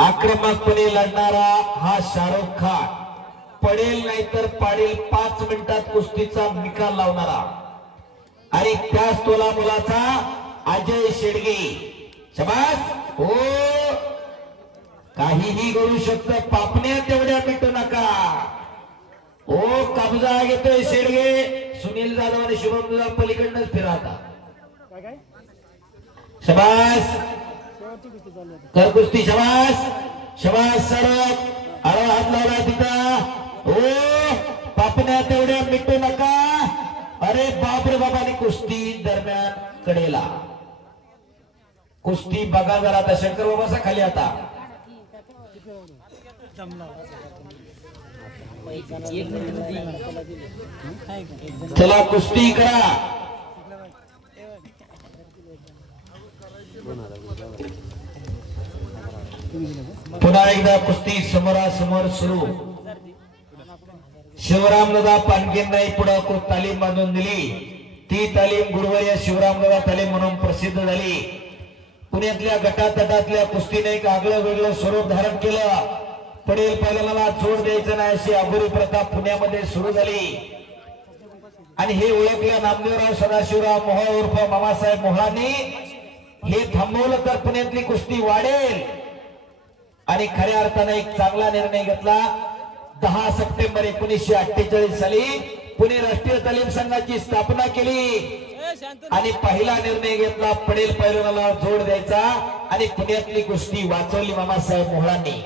आक्रमकपणे लढणारा हा शाहरुख खान. पडेल नाहीतर पाडेल पाच मिनिटात कुस्तीचा निकाल लावणारा. आणि त्याच तोला मुलाचा अजय शेडगे. शबास! हो! काहीही करू शकतो. पापण्या तेवढ्या मिटू नका. हो कब्जा घेतोय शेडगे. सुनील जाधव आणि शुभम पलीकडनंच फिरा आता. शबास! कर कुस्ती शबास! शबास सरक आडवा हात लावला तिथं. हो पापण्या तेवढ्या मिटू नका. अरे बापरे बाबाने कुस्ती दरम्यान कडेला. कुस्ती बघा जरा आता. शंकर बाबाचा खाली आता. चला कुस्ती करा. पुन्हा एकदा कुस्ती समोरासमोर सुरू. शिवरामदादा पानगेंना पुढे तालीम बांधून दिली. ती तालीम गुरुवारी शिवरामदादा तालीम म्हणून प्रसिद्ध झाली. पुण्यातल्या गटातटातल्या कुस्तीने एक आगळं वेगळं स्वरूप धारण केलं. पडेल पहिल्याला जोड द्यायचं नाही अशी अघोरी प्रथा पुण्यामध्ये सुरू झाली. आणि हे ओळखल्या नामदेवराव सदाशिवराव मोहळ उर्फ मामासाहेब मोहळांनी. हे थांबवलं तर पुण्यातली कुस्ती वाढेल. आणि खऱ्या अर्थाने एक चांगला निर्णय घेतला. दहा सप्टेंबर एकोणीसशे अठ्ठेचाळीस साली पुणे राष्ट्रीय तालीम संघाची स्थापना केली. आणि पहिला निर्णय घेतला पडेल पैलवानाला जोड द्यायचा. आणि पुण्यातली कुस्ती वाचवली मामासाहेब मोहळांनी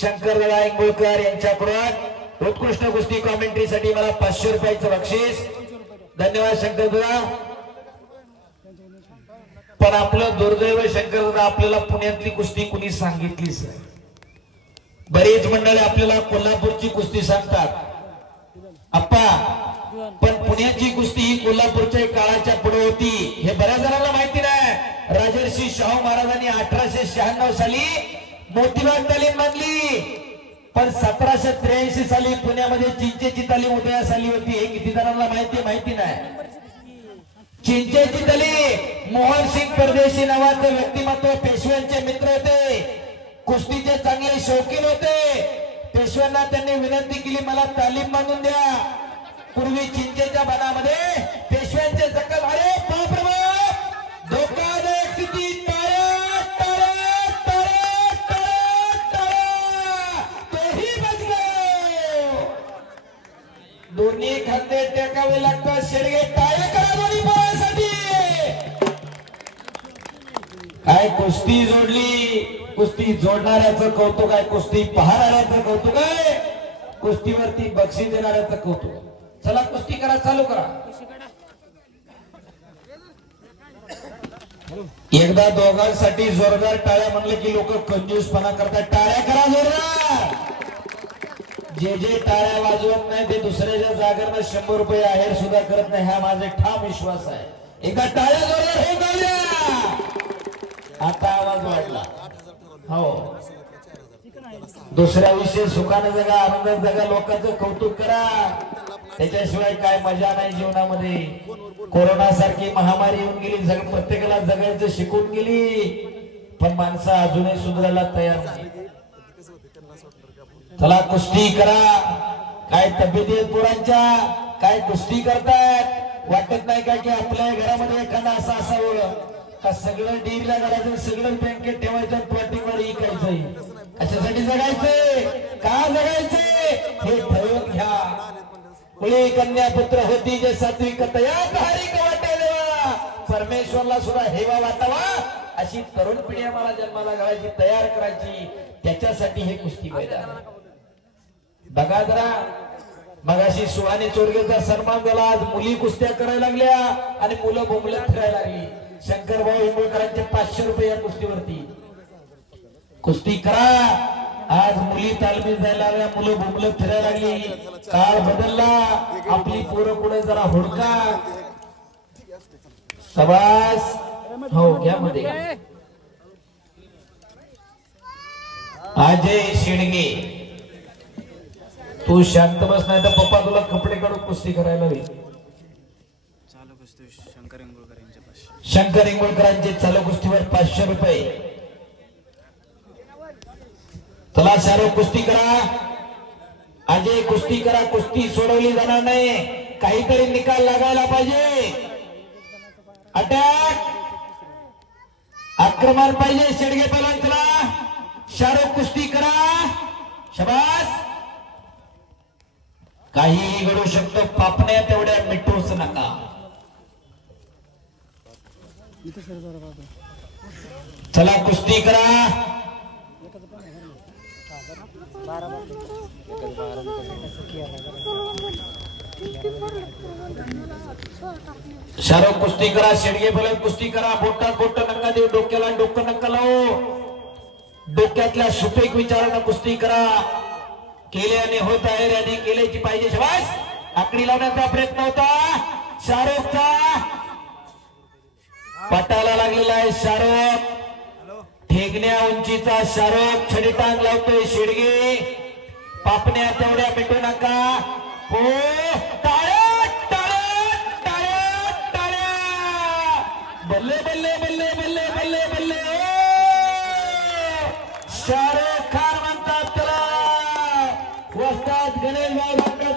शंकरदादा इंगोळकर यांच्याकडून उत्कृष्ट कुस्ती कॉमेंट्रीसाठी मला पाचशे रुपयाचं बक्षीस. धन्यवाद शंकरदादा पण आपलं दुर्दैव शंकर आपल्याला पुण्यातली कुस्ती कुणी सांगितलीच नाही बरेच मंडळी आपल्याला कोल्हापूरची कुस्ती सांगतात. अप्पा पण पुण्याची कुस्ती ही कोल्हापूरच्या काळाच्या पुढे होती. हे बऱ्याच जणांना माहिती नाही. राजर्षी शाहू महाराजांनी अठराशे शहाण्णव साली मोतीबाग तालीम बांधली. पण सतराशे त्र्याऐंशी साली पुण्यामध्ये चिंचेची तालीम उदयास आली होती. हे किती जणांना माहिती माहिती नाही. चिंचेची तली मोहन सिंग परदेशी नावाचे व्यक्तिमत्व पेशव्यांचे मित्र होते. कुस्तीचे चांगले शौकीन होते. पेशव्यांना त्यांनी विनंती केली मला तालीम बांधून द्या. पूर्वी चिंचेच्या बनामध्ये पेशव्यांचे जखल. अरे बाप धोकादायक स्थिती. दोन्ही खांदे टेकावे लागतात. शेडगे टाळ्या करा दोन्ही पायासाठी काय कुस्ती जोडली? कुस्ती जोडणाऱ्याचं कौतुक आहे. कुस्ती पाहणाऱ्याचं कौतुक आहे. कुस्तीवरती बक्षीस देणाऱ्याचं कौतुक. चला कुस्ती करा चालू करा. एकदा दोघांसाठी जोरदार टाळ्या म्हणले की लोक कंजूसपणा करतात. टाळ्या करा जोरदार. जे जे टाळ्या वाजवत नाही ते दुसऱ्याच्या जागरनं शंभर रुपये आहेर सुद्धा करत नाही. हा माझा ठाम विश्वास आहे. एका टाळ्या जोरदार हे आता आवाज वाढला. हो. दुसऱ्या विषय सुखानं जगा आनंदात जगा लोकांचं कौतुक करा. त्याच्याशिवाय काय मजा नाही जीवनामध्ये. कोरोना सारखी महामारी येऊन गेली जग प्रत्येकाला जगायचं शिकून गेली. पण माणसं अजूनही सुधारायला तयार नाही. चला कुस्ती करा. काय तब्येती आहेत पोरांच्या? काय कुस्ती करतायत? वाटत नाही का की आपल्या घरामध्ये एखादा असा असावं? का सगळं डीलला घराचं सगळं बँकेत ठेवायचं प्लॉटिंग वर अशासाठी कशासाठी जगायचंय का जगायचे? हे ठरवून घ्या. कुळी कन्या पुत्र होती जे सात्विक तया हरिक वाटे परमेश्वरला सुद्धा हेवा वाटावा. अशी तरुण पिढी आम्हाला जन्माला घालायची तयार करायची. त्याच्यासाठी हे कुस्ती मैदान बघा जरा मगाशी सुहाने चोरगेचा सन्मान झाला आज मुली कुस्त्या करायला लागल्या आणि मुलं बोंबल्यात फिरायला लागली. शंकरभाऊ हिंगोळकरांचे पाचशे रुपये या कुस्तीवरती. कुस्ती करा. आज मुली तालमीत जायला लागल्या मुलं बोंबलत फिरायला लागली. काळ बदलला. आपली पोरं पुढे जरा हुडका. सबास. हो घ्या मध्ये. अजय शेडगे. तू शांत बस नाही तर पप्पा तुला कपडे काढून कुस्ती करायला होईल चालू कुस्ती शंकर इंगोळकरांचे चालू कुस्तीवर पाचशे रुपये. चला शाहरुख कुस्ती करा. अजय कुस्ती करा. कुस्ती सोडवली जाणार नाही. काहीतरी निकाल लागायला पाहिजे. अटॅक. आक्रमण पाहिजे शेडगे पहिलवान चला शाहरुख कुस्ती करा. शबास. काही घडू शकतो. पापण्या तेवढ्या मिठूच नका. चला कुस्ती करा. शाहरुख कुस्ती करा. शेडगे फलन कुस्ती करा. बोटात बोट नका देऊ. डोक्याला डोकं नका लावू. डोक्यातल्या सुपेक विचारानं कुस्ती करा. केल्याने होत आहे आणि केल्याची पाहिजे शबास आकडी लावण्याचा प्रयत्न होता. शाहरुखचा. पटाला लागलेला आहे शाहरुख. ठेगण्या उंचीचा शाहरुख. छडी टांग लावतोय शिडगे. पापण्या तेवढ्या मिटू नका. हो. टाळ्या टाळ्या टाळ्या टाळ्या बल्ले बल्ले बल्ले बल्ले बल्ले बल्ले. ओ! शाहरुख खान म्हणतात गणेश भाऊ